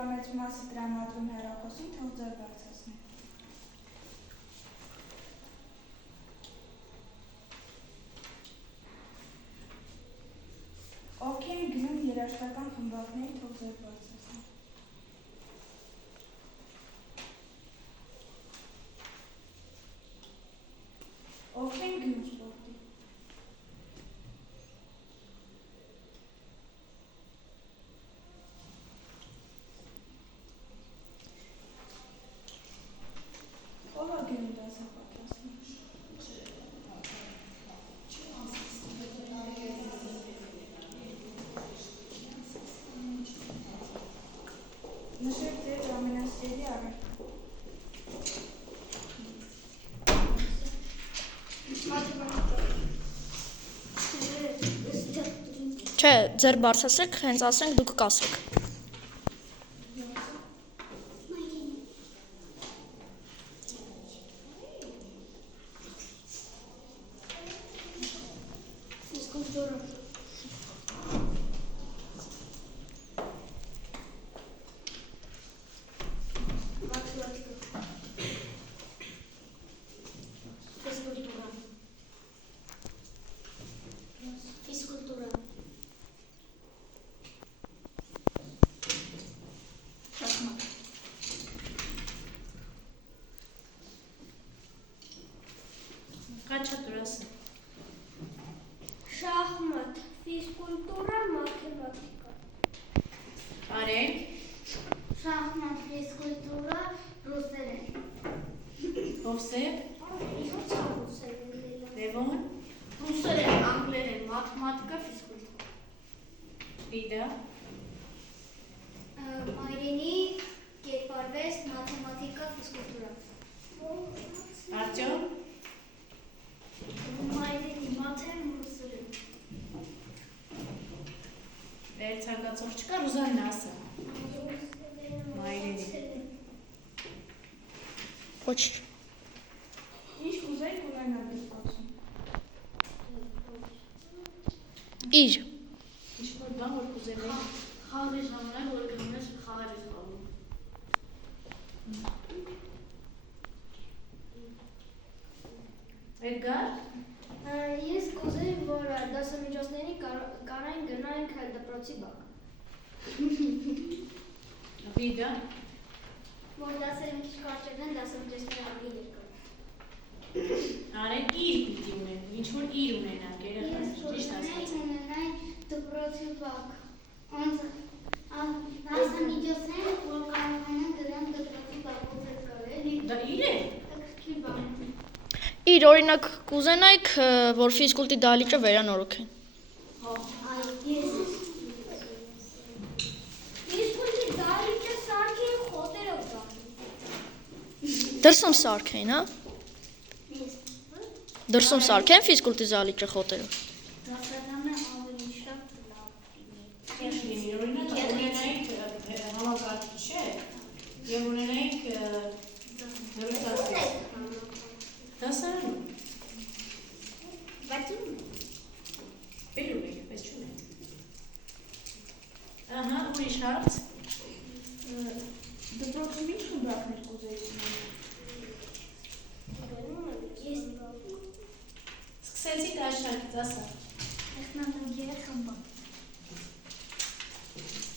ամենամեծ մասը տրամադրում հեռախոսին, թող ձեր բարձրացնի։ Ովքեր են գնում երաժշտական խմբակների, թող ձեր բարձրացնի։ Ովքեր են գնում սպորտի։ Ով է գնում դասապարտասին։ Նշեք ձեր ամենասիրելի առարկա։ Չէ, ձեր բարձրացրեք, հենց ասենք դուք կասեք։ Շախմատ, ֆիզկուլտուրա, մաթեմատիկա։ Արեք։ Շախմատ, ֆիզկուլտուրա, ռուսերեն։ Ովսեփ։ Ինչ է ռուսերեն։ Լևոն։ Ռուսերեն, անգլերեն, մաթեմատիկա, ֆիզկուլտուրա։ Լիդա։ Մայրենի, կերպարվեստ, մաթեմատիկա, ֆիզկուլտուրա։ Արտյոմ։ Մայրենի, մաթեմ, ռուսերեն։ Վերցարկացող չկա, Ռուզաննա ասա։ Մայրենի։ Ոչ։ Ինչ կուզեիք ունենալ դպրոցում։ Իր։ Ինչ-որ բան, որ կուզեմ եք։ Խաղի ժամանակ, որ գնես խաղեր ես խաղում։ Էդգար։ Ես կուզեի, որ դասամիջոցների կանային գնայինք դպրոցի բակ։ Լիդա։ Որ դասերը մի քիչ կարճերն, դասամիջոցները ավելի երկար։ Արեք իր պիտի ունեն, ինչ-որ իր ունենանք, երեխաս, ճիշտ ասած։ ունենայի դպրոցի բակ։ Դասամիջոցները, որ կարողանան գնան դպրոցի բակով էլ կարելի։ Դա իր է։ Քիչ բան։ Իր օրինակ կուզենայիք, որ ֆիզկուլտի դահլիճը վերանորոգեն։ Ֆիզկուլտի դահլիճը սարքեին խոտերով դահլիճ։ Դրսում սարքեն, հա։ Դրսում սարքեն ֆիզկուլտի դահլիճը խոտերով։ Դասարանը ավելի շատ լավ լինի։ Օրինակ ունենայինք համակարգիչ, չէ, և ունենայինք հեռուստացույց։ Դասարանում։ Բայց ում է։ Բերում եք, պես չունենք։ Ահա, ուրիշ հարց։ Դպրոցում ինչ խմբակներ կուզեիք ունենալ։ Սկսեցիք աշխարհից, ասա։ Տեխնոլոգիայի խմբակ։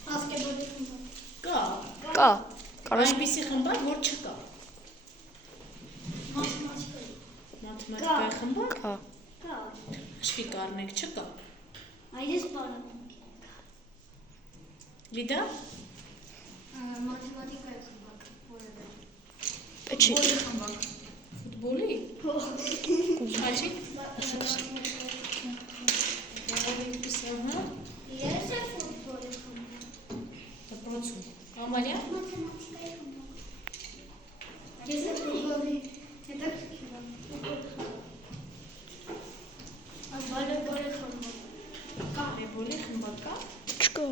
Բասկետբոլի խմբակ։ Կա։ Կա։ Կարող Այնպիսի խմբակ, որ չկա։ Մաթեմատիկայի։ Մաթեմատիկայի խմբակ, կա։ Կա։ հաշվի կառնեք, չկա։ Այդպես բանը։ Լիդա։ Մաթեմատիկայի խմբակ։ Որևէ։ Պեչի։ Ֆուտբոլի։ Աչի։ Ես է ֆուտբոլի խմբակ։ Դպրոցում։ Ամալյա։ Մաթեմատիկայի խմբակ։ Ես է ֆուտբոլի։ Հետո վոլեյբոլի խմբակ։ Վոլեյբոլի խմբակ կա։ Չկա,